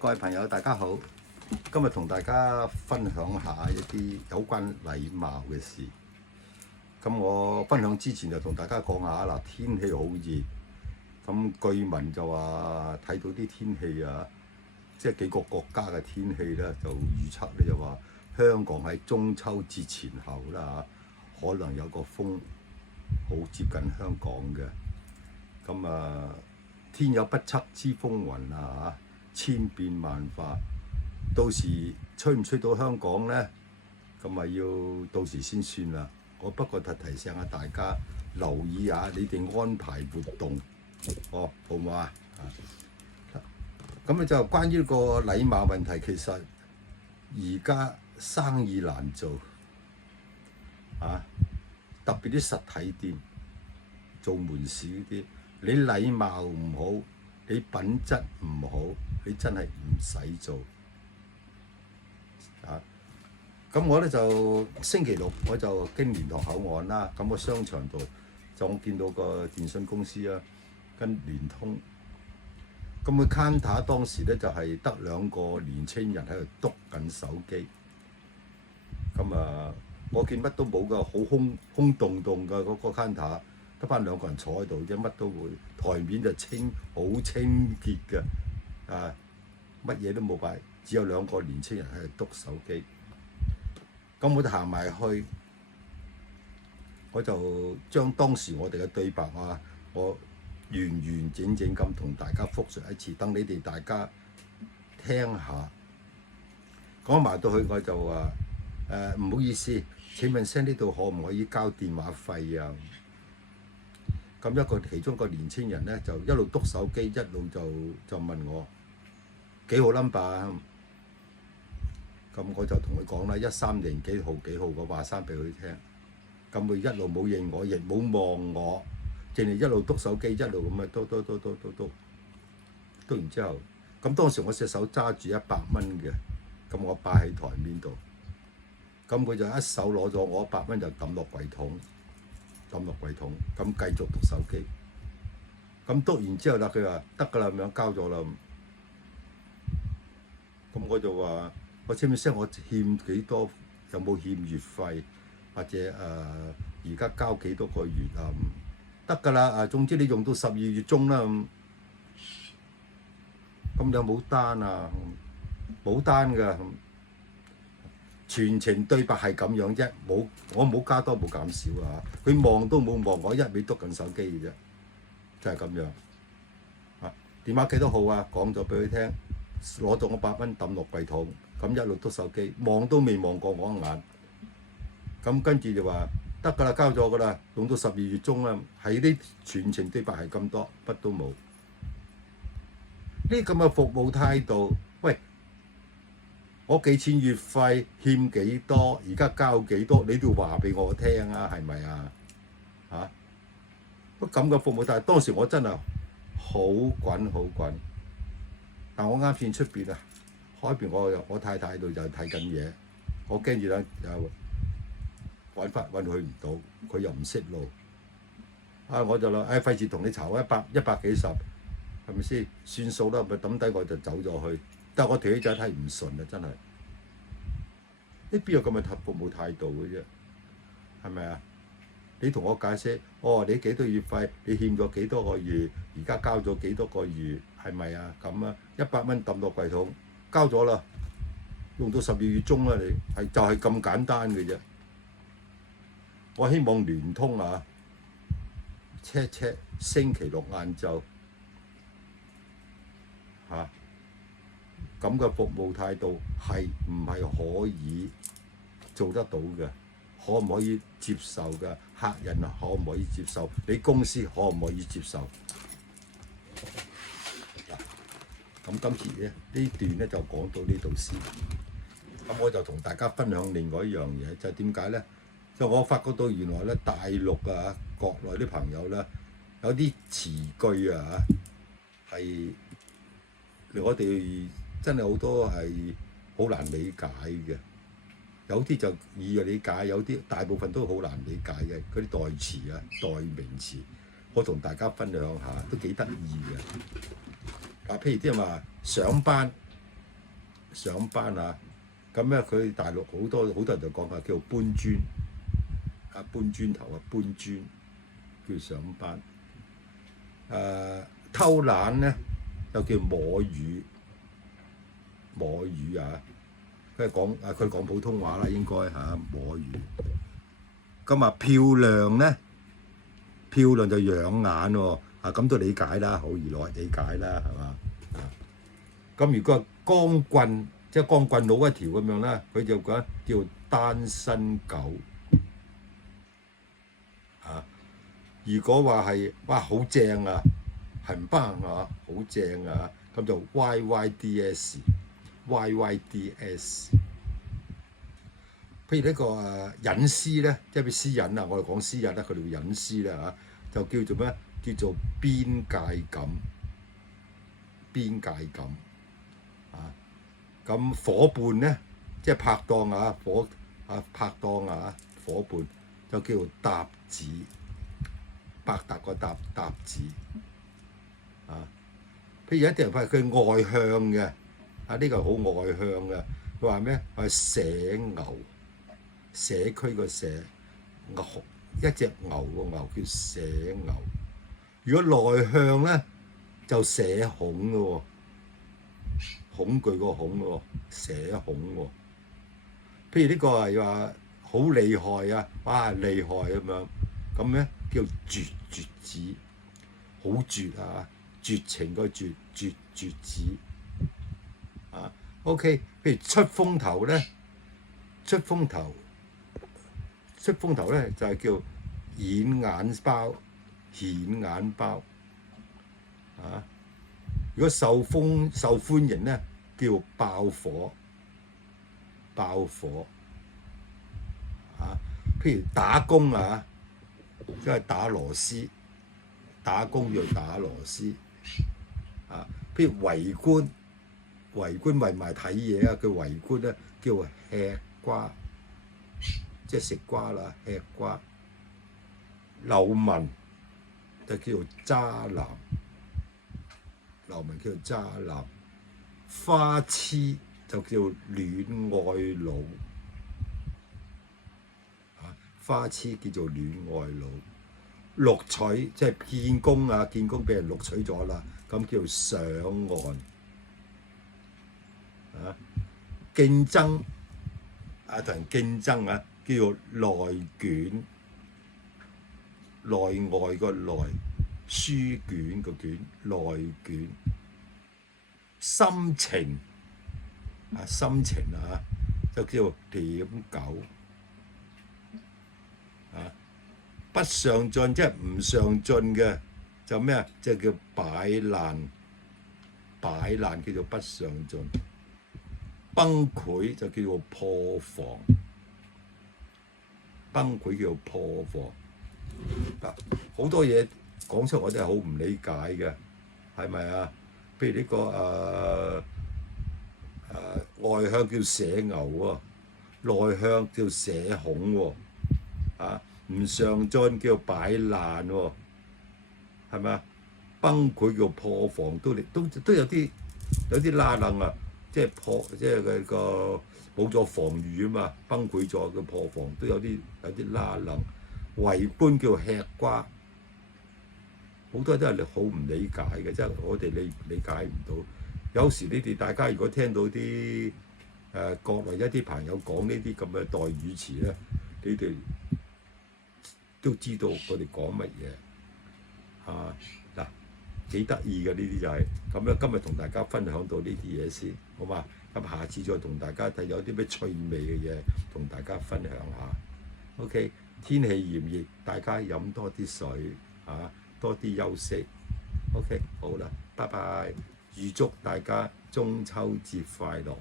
各位朋友，大家好。今日同大家分享下一啲有關禮貌嘅事。咁我分享之前就同大家講下嗱，天氣好熱。咁據聞就話睇到啲天氣啊，即係幾個國家嘅天氣咧，就預測咧就話香港喺中秋節前後啦可能有個風好接近香港嘅。咁天有不測之風雲啊，千變萬化，到時吹唔吹到香港呢？咁要到時先算啦。我不過提醒下大家，留意下你哋安排活動，好唔好啊？咁就關於個禮貌問題，其實而家生意難做特別啲實體店做門市嗰啲，你禮貌唔好，你品質唔好，你真係唔使做咁我咧就星期六我就經蓮塘口岸啦，咁個商場度就我見到個電信公司啊，跟聯通，咁個 counter 當時咧就係得兩個年青人喺度篤緊手機，咁我見乜都冇噶，好空洞洞噶嗰個 counter，得翻兩個人坐喺度啫，乜都會，台面就好清潔嘅，乜嘢都冇擺，只有兩個年青人喺度篤手機。咁我就行埋去，我就將當時我哋嘅對白我完整咁同大家複述一次，等你哋大家聽下。講埋到去我就話唔好意思，請問聲呢度可唔可以交電話費啊？咁其中一個年青人咧就一路篤手機，一路就問我幾號 number 啊？咁我就同佢講啦，13年幾號，我話聲俾佢聽。咁佢一路冇應我，亦冇望我，淨係一路篤手機，一路咁篤完之後，咁當時我隻手揸住100蚊嘅，咁我擺喺台面度，咁佢就一手攞咗我100蚊就抌落櫃桶，咁繼續篤手機。咁篤完之後啦，佢話得㗎啦，咁樣交咗啦。咁我就話：我知唔知我欠幾多？有冇欠月費？或者而家交幾多個月啊？得㗎啦，總之你用到12月中啦。咁你有冇單啊？冇單㗎。全程對白係咁樣啫，我冇加多冇減少啊！佢望都冇望我，一味篤緊手機嘅啫，就係咁樣。電話幾多號啊？講咗俾佢聽，攞咗我100蚊抌落櫃桶，咁一路篤手機，望都未望過我一眼。咁跟住就話得㗎啦，交咗㗎啦，用到12月中啦。喺啲全程對白係咁多，乜都冇。呢咁嘅服務態度，喂！我幾錢月費，欠幾多，而家交幾多，你都要話俾我聽啊，係咪啊？咁嘅服務態度，當時我真係好滾。但我啱先出邊海邊我太太度就睇緊嘢，我驚住咧又揾佢唔到，佢又唔識路。我就話費事同你嘈100幾十，係咪先？算數啦，咪抌低我就走咗去。但係我條仔睇唔順啊，真係！你邊有咁嘅服務態度嘅啫？係咪啊？你同我解釋，你幾多月費？你欠咗幾多個月？而家交咗幾多個月？係咪啊？咁100蚊抌落櫃桶，交咗啦，用到12月中啦，你就係咁簡單嘅啫。我希望聯通check 星期六晏晝咁嘅服務態度係唔係可以做得到嘅？可唔可以接受嘅？客人可唔可以接受？你公司可唔可以接受？咁今次呢段咧就講到呢度先。咁我就同大家分享另外一樣嘢，就係點解咧？就我發覺到原來咧大陸國內啲朋友咧有啲詞句係我哋真係好多係好難理解嘅，有啲就易理解，有啲大部分都好難理解嘅嗰啲代詞代名詞，我同大家分享下，都幾得意嘅。譬如啲人話上班上班啊。咁咧佢大陸好多人就講啊，叫搬磚啊，搬磚頭啊，搬磚叫上班。偷懶咧就叫摸魚，摸魚啊！佢講普通話啦，應該嚇摸魚。咁啊漂亮咧，漂亮就養眼喎。咁都理解啦，好易理解啦，係嘛？咁如果係光棍，即係光棍佬一條咁樣啦，佢就講叫單身狗。如果話係哇好正啊，很棒啊，好正啊，咁就 YYDS。譬如呢個隱私咧，即係私隱啊，我哋講私隱啦，佢哋叫隱私啦就叫做咩？叫做邊界感。咁伙伴咧，即係拍檔伙伴就叫做搭子，百搭個搭子。譬如一啲人話佢外向嘅，呢個好外向嘅，佢話咩？係社牛，社區個社牛，一隻牛個牛叫社牛。如果內向咧，就社恐嘅喎，恐懼個恐喎，社恐喎。譬如呢個係話好厲害啊，哇厲害咁樣，咁咧叫絕子，好絕啊，絕情個絕子。OK， 譬如出風頭咧，出風頭咧就係叫顯眼包。如果受歡迎咧，叫爆火。譬如打工即係打螺絲，打工要打螺絲。譬如圍觀圍埋睇嘢啊，佢圍觀咧叫吃瓜，即係食瓜啦，吃瓜。流民就叫做渣男，花痴就叫戀愛腦，花痴叫做戀愛腦。錄取即係見工俾人錄取咗啦，咁叫上岸。競爭同人競爭叫做內卷，內外個內，書卷個卷，內卷。心情就叫點狗。不上進即係唔上進嘅就咩啊？即係叫擺爛叫做不上進。崩潰就叫做破防，好多嘢講出我真係好唔理解嘅，係咪啊？譬如呢個外向叫社牛喎，內向叫社恐喎，唔上進叫擺爛喎，係咪啊？崩潰叫破防，都有啲拉楞啊！即係佢個冇咗防禦啊嘛，崩潰咗嘅破防都有啲拉楞。圍觀叫吃瓜，好多都係好唔理解嘅，即係我哋理解唔到。有時你哋大家如果聽到啲國內一啲朋友講呢啲咁嘅代語詞咧，你哋都知道我哋講乜嘢嗱。幾得意嘅呢啲就係咁咧，今日同大家分享到呢啲嘢先，好嘛？咁下次再同大家睇有啲咩趣味嘅嘢同大家分享下。OK， 天氣炎熱，大家飲多啲水多啲休息。OK， 好啦，拜拜，預祝大家中秋節快樂。